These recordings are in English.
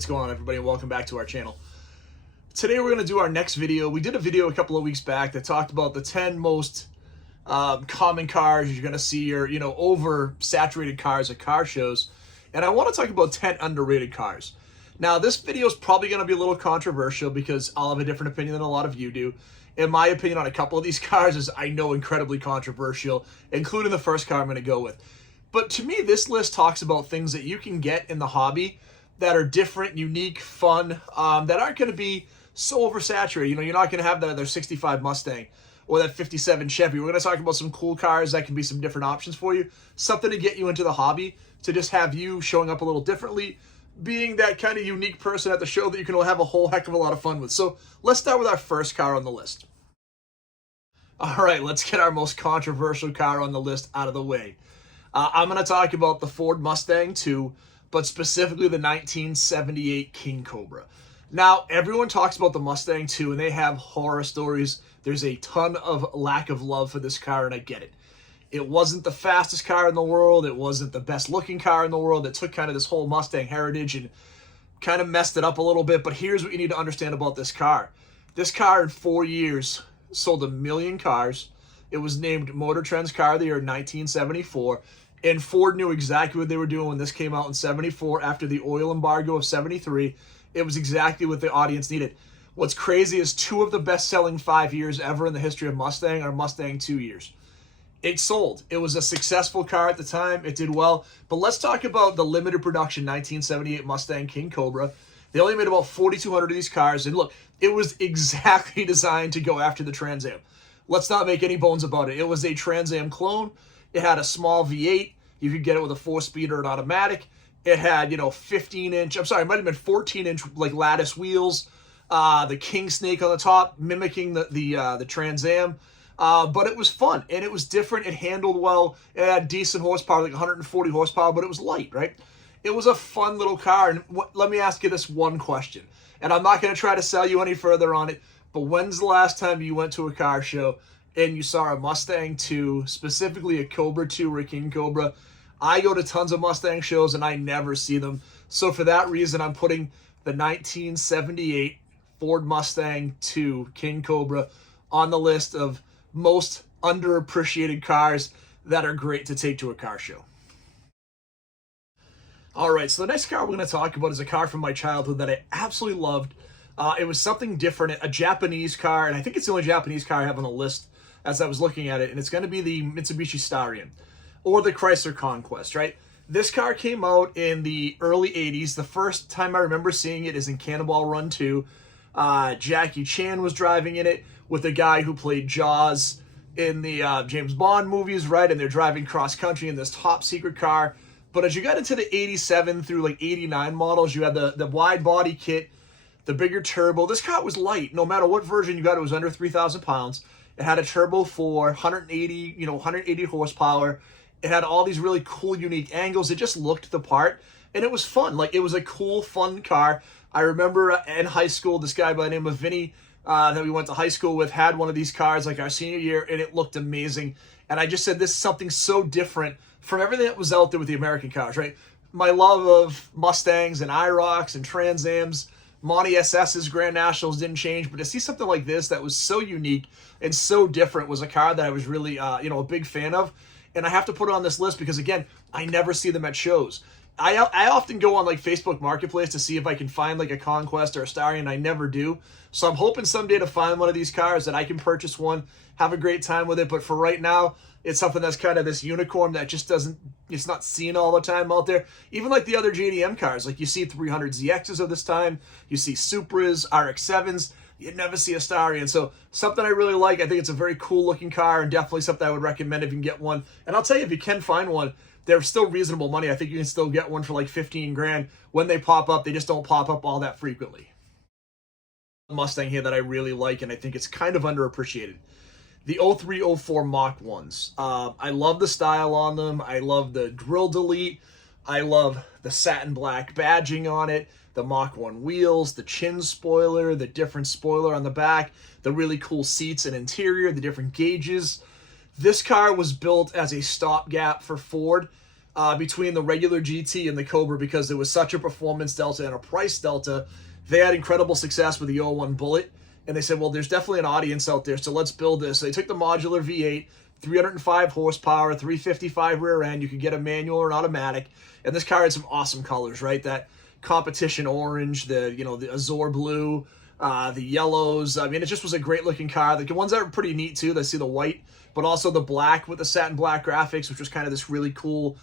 what's going on, everybody, and welcome back to our channel. Today we're going to do our next video. We did a video a couple of weeks back that talked about the 10 most common cars you're going to see, or oversaturated cars at car shows. And I want to talk about 10 underrated cars. Now, this video is probably going to be a little controversial because I'll have a different opinion than a lot of you do. And my opinion on a couple of these cars is, I know, incredibly controversial, including the first car I'm going to go with. But to me, this list talks about things that you can get in the hobby that are different, unique, fun, that aren't going to be so oversaturated. You know, you're not going to have that other 65 Mustang or that 57 Chevy. We're going to talk about some cool cars that can be some different options for you. Something to get you into the hobby, to just have you showing up a little differently, being that kind of unique person at the show that you can have a whole heck of a lot of fun with. So let's start with our first car on the list. All right, let's get our most controversial car on the list out of the way. I'm going to talk about the Ford Mustang II, but specifically the 1978 King Cobra. Now, everyone talks about the Mustang II, and they have horror stories. There's a ton of lack of love for this car, and I get it. It wasn't the fastest car in the world. It wasn't the best-looking car in the world. It took kind of this whole Mustang heritage and kind of messed it up a little bit, but here's what you need to understand about this car. This car, in 4 years, sold 1 million cars. It was named Motor Trend's Car of the Year in 1974. And Ford knew exactly what they were doing when this came out in 74 after the oil embargo of 73. It was exactly what the audience needed. What's crazy is 2 of the best-selling 5 years ever in the history of Mustang are Mustang 2 years. It sold. It was a successful car at the time. It did well. But let's talk about the limited production 1978 Mustang King Cobra. They only made about 4,200 of these cars. And look, it was exactly designed to go after the Trans Am. Let's not make any bones about it. It was a Trans Am clone. It had a small V8. You could get it with a 4-speed or an automatic. It had, 15-inch, it might have been 14-inch, like, lattice wheels. The King Snake on the top, mimicking the Trans Am. But it was fun, and it was different. It handled well. It had decent horsepower, like 140 horsepower, but it was light, right? It was a fun little car. And let me ask you this one question. And I'm not going to try to sell you any further on it, but when's the last time you went to a car show and you saw a Mustang II, specifically a Cobra II or a King Cobra? I go to tons of Mustang shows and I never see them. So for that reason, I'm putting the 1978 Ford Mustang II King Cobra on the list of most underappreciated cars that are great to take to a car show. All right, so the next car we're going to talk about is a car from my childhood that I absolutely loved. It was something different, a Japanese car, and I think it's the only Japanese car I have on the list as I was looking at it, and it's going to be the Mitsubishi Staran, or the Chrysler Conquest, right? This car came out in the early 80s. The first time I remember seeing it is in Cannonball Run 2. Jackie Chan was driving in it with the guy who played Jaws in the James Bond movies, right? And they're driving cross-country in this top-secret car. But as you got into the 87 through like 89 models, you had the wide body kit, the bigger turbo. This car was light. No matter what version you got, it was under 3,000 pounds. It had a turbo 4, 180 horsepower. It had all these really cool, unique angles. It just looked the part, and it was fun. Like, it was a cool, fun car. I remember in high school, this guy by the name of Vinny that we went to high school with had one of these cars like our senior year, and it looked amazing. And I just said, this is something so different from everything that was out there with the American cars, right? My love of Mustangs and IROCs and Trans Ams, Monty SS's Grand Nationals didn't change, but to see something like this that was so unique and so different was a car that I was really, a big fan of. And I have to put it on this list because, again, I never see them at shows. I often go on, like, Facebook Marketplace to see if I can find, like, a Conquest or a Staran. I never do. So I'm hoping someday to find one of these cars that I can purchase one, have a great time with it. But for right now, it's something that's kind of this unicorn that just it's not seen all the time out there. Even like the other JDM cars, like you see 300ZXs of this time, you see Supras, RX-7s, you never see a Staran. So something I really like. I think it's a very cool looking car and definitely something I would recommend if you can get one. And I'll tell you, if you can find one, they're still reasonable money. I think you can still get one for like 15 grand. When they pop up, they just don't pop up all that frequently. Mustang here that I really like, and I think it's kind of underappreciated. The 03-04 Mach 1s. I love the style on them. I love the grill delete. I love the satin black badging on it, the Mach 1 wheels, the chin spoiler, the different spoiler on the back, the really cool seats and interior, the different gauges. This car was built as a stopgap for Ford between the regular GT and the Cobra because there was such a performance delta and a price delta. They had incredible success with the 01 Bullet, and they said, well, there's definitely an audience out there, so let's build this. So they took the modular V8, 305 horsepower, 355 rear end. You could get a manual or an automatic, and this car had some awesome colors, right? That competition orange, the azure blue, the yellows. I mean, it just was a great looking car. The ones that are pretty neat too, they see the white, but also the black with the satin black graphics, which was kind of this really cool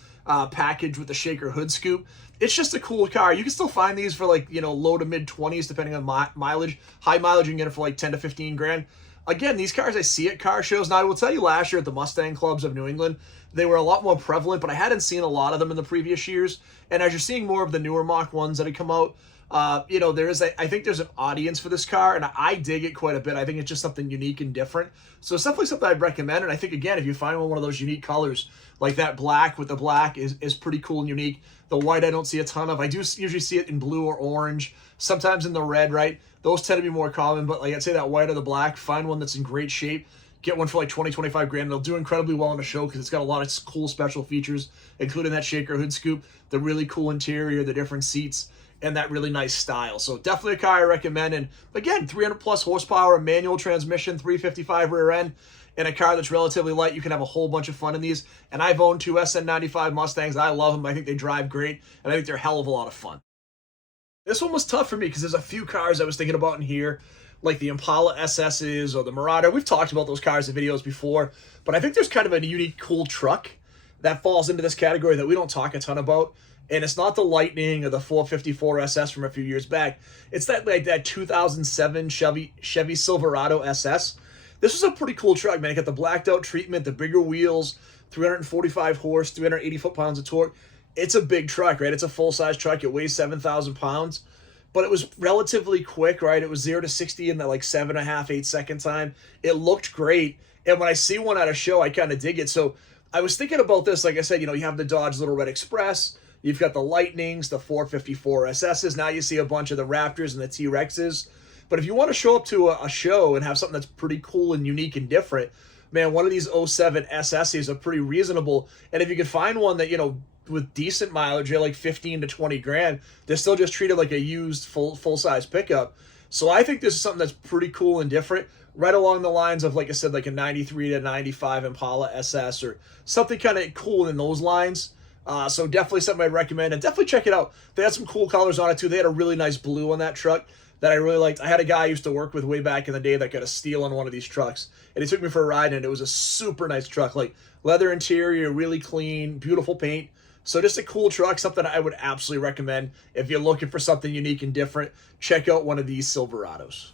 package with the shaker hood scoop. It's just a cool car. You can still find these for like, low to mid 20s, depending on mileage. High mileage, you can get it for like 10 to 15 grand. Again, these cars I see at car shows. Now, I will tell you, last year at the Mustang clubs of New England, they were a lot more prevalent, but I hadn't seen a lot of them in the previous years. And as you're seeing more of the newer Mach 1s that had come out, I think there's an audience for this car, and I dig it quite a bit. I think it's just something unique and different. So it's definitely something I'd recommend. And I think, again, if you find one of those unique colors, like that black with the black is pretty cool and unique. The white I don't see a ton of. I do usually see it in blue or orange, sometimes in the red, right? Those tend to be more common, but like I'd say that white or the black, find one that's in great shape. Get one for like 20, 25 grand. They'll do incredibly well on the show because it's got a lot of cool special features, including that shaker hood scoop, the really cool interior, the different seats, and that really nice style. So definitely a car I recommend. And again, 300 plus horsepower, manual transmission, 355 rear end, and a car that's relatively light. You can have a whole bunch of fun in these. And I've owned two SN95 Mustangs. I love them. I think they drive great, and I think they're a hell of a lot of fun. This one was tough for me because there's a few cars I was thinking about in here, like the Impala SSs or the Marauder. We've talked about those cars in videos before, but I think there's kind of a unique, cool truck that falls into this category that we don't talk a ton about. And it's not the Lightning or the 454 SS from a few years back. It's that 2007 Chevy Silverado SS. This was a pretty cool truck, man. It got the blacked out treatment, the bigger wheels, 345 horse, 380 foot-pounds of torque. It's a big truck, right? It's a full-size truck. It weighs 7,000 pounds. But it was relatively quick, right? It was 0 to 60 in that like 7.5, 8 second time. It looked great. And when I see one at a show, I kind of dig it. So I was thinking about this. Like I said, you have the Dodge Little Red Express. You've got the Lightnings, the 454 SSs. Now you see a bunch of the Raptors and the T-Rexes. But if you want to show up to a show and have something that's pretty cool and unique and different, man, one of these 07 SSs are pretty reasonable. And if you could find one that, with decent mileage, you're like 15 to 20 grand, they're still just treated like a used full-size pickup. So I think this is something that's pretty cool and different, right along the lines of, like I said, like a 93 to 95 Impala SS or something kind of cool in those lines. So definitely something I'd recommend, and definitely check it out. They had some cool colors on it too. They had a really nice blue on that truck that I really liked. I had a guy I used to work with way back in the day that got a steal on one of these trucks, and he took me for a ride, and it was a super nice truck, like leather interior, really clean, beautiful paint. So just a cool truck, something I would absolutely recommend. If you're looking for something unique and different, check out one of these Silverados.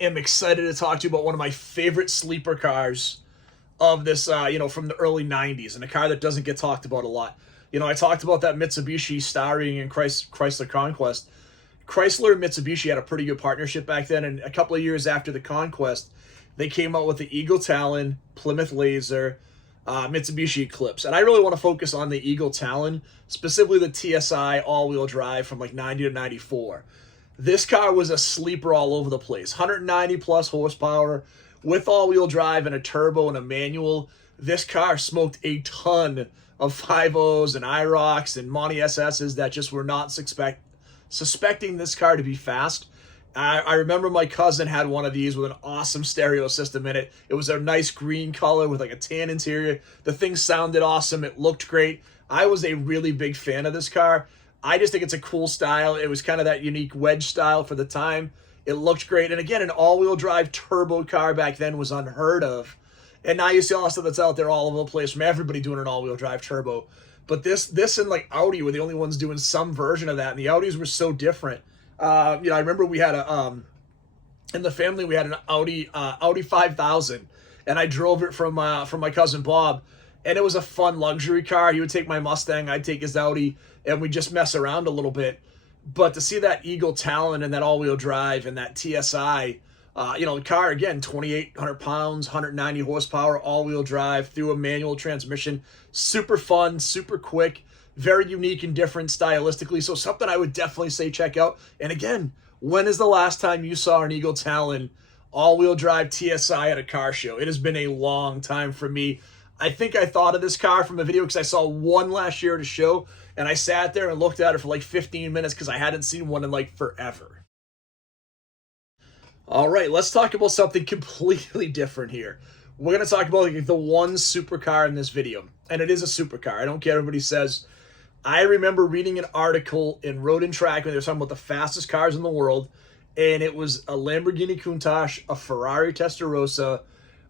I'm excited to talk to you about one of my favorite sleeper cars of this, from the early 90s, and a car that doesn't get talked about a lot. I talked about that Mitsubishi Staran and Chrysler Conquest. Chrysler and Mitsubishi had a pretty good partnership back then, and a couple of years after the Conquest, they came out with the Eagle Talon, Plymouth Laser, Mitsubishi Eclipse. And I really want to focus on the Eagle Talon, specifically the TSI all-wheel drive from like 90 to 94. This car was a sleeper all over the place. 190 plus horsepower with all-wheel drive and a turbo and a manual. This car smoked a ton of 5.0s and IROCs and Monty SSs that just were not suspecting this car to be fast. I remember my cousin had one of these with an awesome stereo system in it. It was a nice green color with like a tan interior. The thing sounded awesome. It looked great. I was a really big fan of this car. I just think it's a cool style. It was kind of that unique wedge style for the time. It looked great. And again, an all-wheel drive turbo car back then was unheard of. And now you see all the stuff that's out there all over the place from everybody doing an all-wheel drive turbo. But this and like Audi were the only ones doing some version of that. And the Audis were so different. I remember we had in the family, we had an Audi 5000, and I drove it from my cousin Bob, and it was a fun luxury car. He would take my Mustang, I'd take his Audi, and we'd just mess around a little bit. But to see that Eagle Talon and that all-wheel drive and that TSI, the car, again, 2,800 pounds, 190 horsepower, all-wheel drive through a manual transmission, super fun, super quick, very unique and different stylistically. So something I would definitely say check out. And again, when is the last time you saw an Eagle Talon all-wheel drive TSI at a car show? It has been a long time for me. I think I thought of this car from a video because I saw one last year at a show, and I sat there and looked at it for like 15 minutes because I hadn't seen one in like forever. All right, let's talk about something completely different here. We're going to talk about like the one supercar in this video, and it is a supercar. I don't care what everybody says. I remember reading an article in Road and Track when they were talking about the fastest cars in the world, and it was a Lamborghini Countach, a Ferrari Testarossa.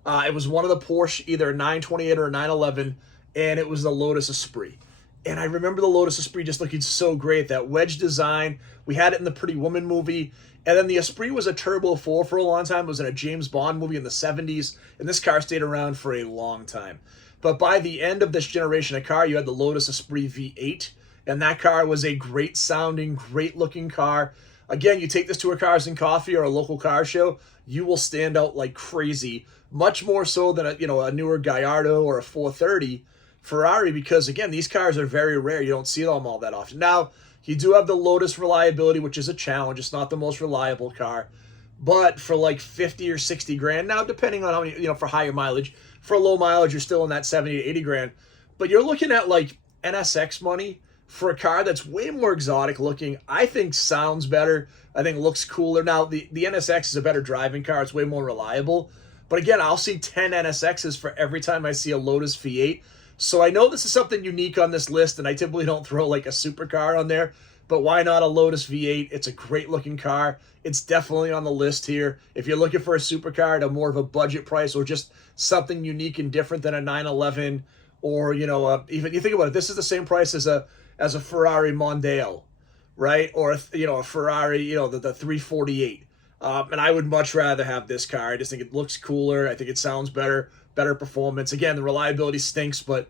It was one of the Porsche, either a 928 or a 911, and it was the Lotus Esprit. And I remember the Lotus Esprit just looking so great, that wedge design. We had it in the Pretty Woman movie. And then the Esprit was a Turbo 4 for a long time. It was in a James Bond movie in the 70s. And this car stayed around for a long time. But by the end of this generation of car, you had the Lotus Esprit V8. And that car was a great sounding, great looking car. Again, you take this to a Cars and Coffee or a local car show, you will stand out like crazy. Much more so than a newer Gallardo or a 430 Ferrari, because again, these cars are very rare. You don't see them all that often. Now, you do have the Lotus reliability, which is a challenge. It's not the most reliable car, but for like 50 or 60 grand, now depending on how many, for higher mileage, for low mileage, you're still in that 70 to 80 grand. But you're looking at like NSX money for a car that's way more exotic looking. I think sounds better. I think looks cooler. Now, the NSX is a better driving car. It's way more reliable. But again, I'll see 10 NSXs for every time I see a Lotus V8. So I know this is something unique on this list, and I typically don't throw like a supercar on there, but why not a Lotus V8? It's a great looking car. It's definitely on the list here. If you're looking for a supercar at a more of a budget price or just something unique and different than a 911 or, even you think about it, this is the same price as a Ferrari Mondeo, right? Or, a Ferrari, the 348. And I would much rather have this car. I just think it looks cooler. I think it sounds better performance. Again, the reliability stinks, but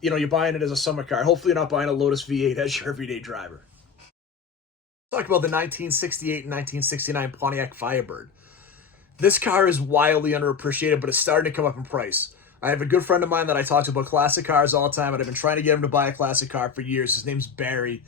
you're buying it as a summer car. Hopefully you're not buying a Lotus V8 as your everyday driver. Talk about the 1968 and 1969 Pontiac Firebird. This car is wildly underappreciated, but it's starting to come up in price. I have a good friend of mine that I talk to about classic cars all the time, and I've been trying to get him to buy a classic car for years. His name's Barry.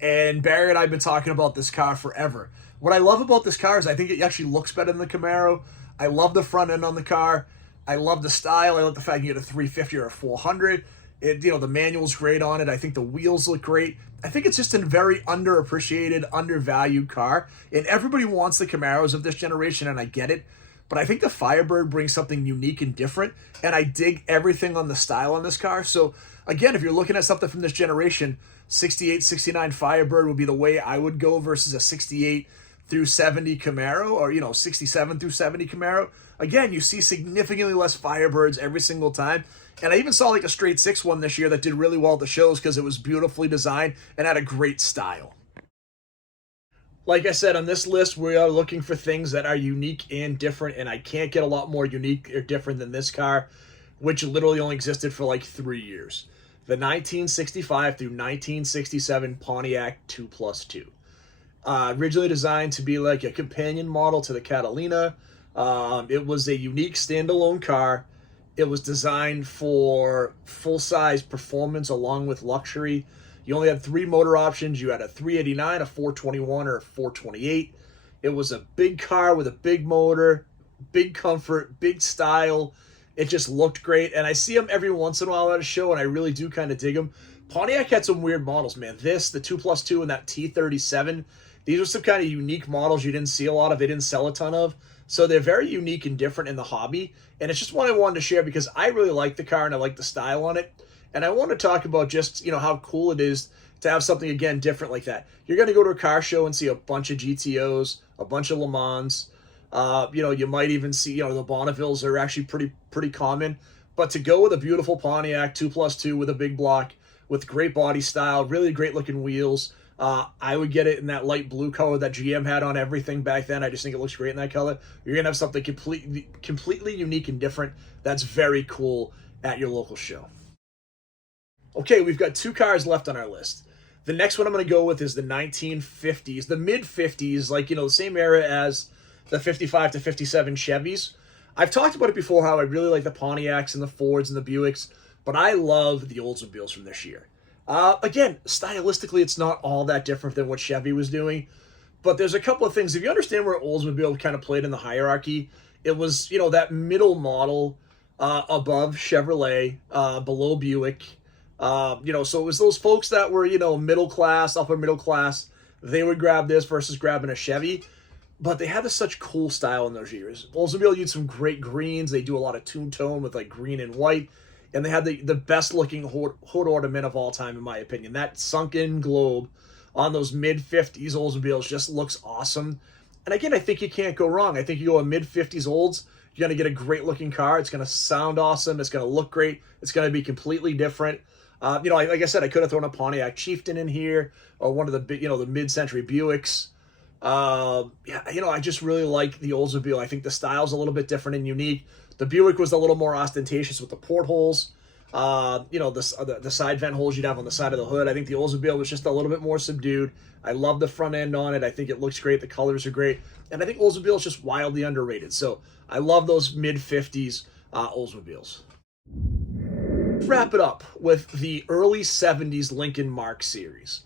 And Barry and I have been talking about this car forever. What I love about this car is I think it actually looks better than the Camaro. I love the front end on the car. I love the style. I love the fact you get a 350 or a 400. The manual's great on it. I think the wheels look great. I think it's just a very underappreciated, undervalued car. And everybody wants the Camaros of this generation, and I get it. But I think the Firebird brings something unique and different. And I dig everything on the style on this car. So, again, if you're looking at something from this generation, 68, 69 Firebird would be the way I would go versus a 68 through 70 Camaro or, 67 through 70 Camaro. Again, you see significantly less Firebirds every single time. And I even saw like a straight six one this year that did really well at the shows because it was beautifully designed and had a great style. Like I said, on this list, we are looking for things that are unique and different, and I can't get a lot more unique or different than this car, which literally only existed for like 3 years. The 1965 through 1967 Pontiac 2+2. Originally designed to be like a companion model to the Catalina. It was a unique standalone car. It was designed for full-size performance along with luxury. You only had 3 motor options. You had a 389, a 421, or a 428. It was a big car with a big motor, big comfort, big style. It just looked great. And I see them every once in a while at a show, and I really do kind of dig them. Pontiac had some weird models, man. This, the 2+2, and that T37. These are some kind of unique models you didn't see a lot of. They didn't sell a ton of. So they're very unique and different in the hobby. And it's just one I wanted to share because I really like the car and I like the style on it. And I want to talk about just, how cool it is to have something, again, different like that. You're going to go to a car show and see a bunch of GTOs, a bunch of Le Mans. You might even see, the Bonnevilles are actually pretty common. But to go with a beautiful Pontiac 2+2 with a big block, with great body style, really great looking wheels, I would get it in that light blue color that GM had on everything back then. I just think it looks great in that color. You're going to have something completely unique and different that's very cool at your local show. Okay, we've got 2 cars left on our list. The next one I'm going to go with is the 1950s, the mid-50s, like, the same era as the 55 to 57 Chevys. I've talked about it before, how I really like the Pontiacs and the Fords and the Buicks, but I love the Oldsmobiles from this year. Again, stylistically, it's not all that different than what Chevy was doing, but there's a couple of things. If you understand where Oldsmobile kind of played in the hierarchy, it was, that middle model above Chevrolet, below Buick. So it was those folks that were, middle class, upper middle class. They would grab this versus grabbing a Chevy. But they had such cool style in those years. Oldsmobile used some great greens. They do a lot of two tone with like green and white. And they had the best looking hood ornament of all time, in my opinion. That sunken globe on those mid-50s Oldsmobiles just looks awesome. And again, I think you can't go wrong. I think you go a mid-50s Olds, you're going to get a great looking car. It's going to sound awesome. It's going to look great. It's going to be completely different. Like I said, I could have thrown a Pontiac Chieftain in here or one of the big, the mid-century Buicks. I just really like the Oldsmobile. I think the style's a little bit different and unique. The Buick was a little more ostentatious with the portholes. The side vent holes you'd have on the side of the hood. I think the Oldsmobile was just a little bit more subdued. I love the front end on it. I think it looks great. The colors are great. And I think Oldsmobile is just wildly underrated. So I love those mid-50s Oldsmobiles. Wrap it up with the early 70s Lincoln Mark series.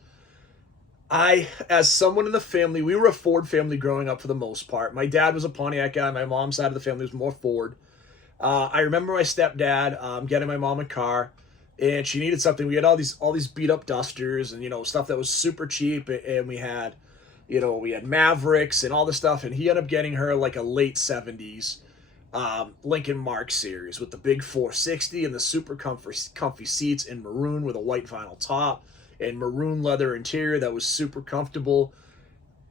As someone in the family, we were a Ford family growing up for the most part. My dad was a Pontiac guy. My mom's side of the family was more Ford. I remember my stepdad getting my mom a car, and she needed something. We had all these beat up Dusters and stuff that was super cheap, and we had Mavericks and all this stuff, and he ended up getting her like a late 70s Lincoln Mark series with the big 460 and the super comfy seats in maroon with a white vinyl top and maroon leather interior that was super comfortable.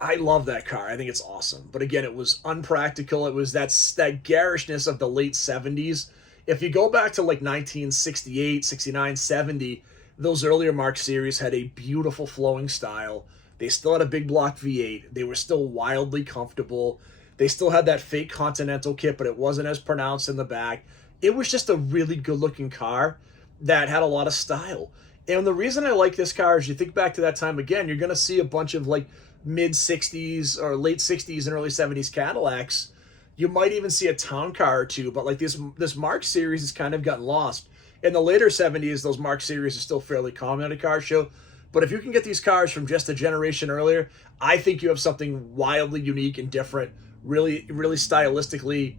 I love that car. I think it's awesome. But again, it was unpractical. It was that garishness of the late 70s. If you go back to like 1968, 69, 70, those earlier Mark series had a beautiful flowing style. They still had a big block V8. They were still wildly comfortable. They still had that fake Continental kit, but it wasn't as pronounced in the back. It was just a really good-looking car that had a lot of style. And the reason I like this car is you think back to that time again, you're going to see a bunch of like mid-60s or late 60s and early 70s Cadillacs. You might even see a town car or two, but like this Mark series has kind of gotten lost. In the later 70s, those Mark series are still fairly common at a car show. But if you can get these cars from just a generation earlier, I think you have something wildly unique and different, really, really stylistically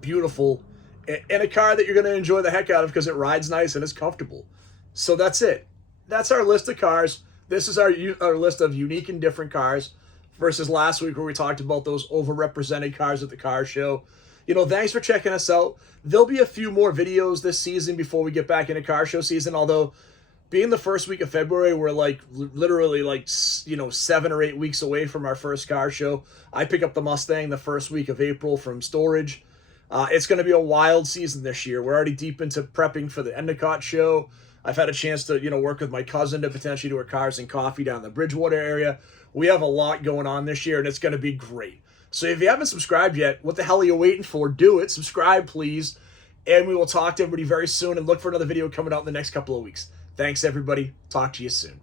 beautiful, and a car that you're going to enjoy the heck out of because it rides nice and is comfortable. So that's it. That's our list of cars. This is our list of unique and different cars versus last week where we talked about those overrepresented cars at the car show. Thanks for checking us out. There'll be a few more videos this season before we get back into car show season, although being the first week of February, we're like literally like 7 or 8 weeks away from our first car show. I pick up the Mustang the first week of April from storage. It's going to be a wild season this year. We're already deep into prepping for the Endicott show. I've had a chance to, work with my cousin to potentially do a Cars and Coffee down in the Bridgewater area. We have a lot going on this year, and it's going to be great. So if you haven't subscribed yet, what the hell are you waiting for? Do it. Subscribe, please. And we will talk to everybody very soon and look for another video coming out in the next couple of weeks. Thanks, everybody. Talk to you soon.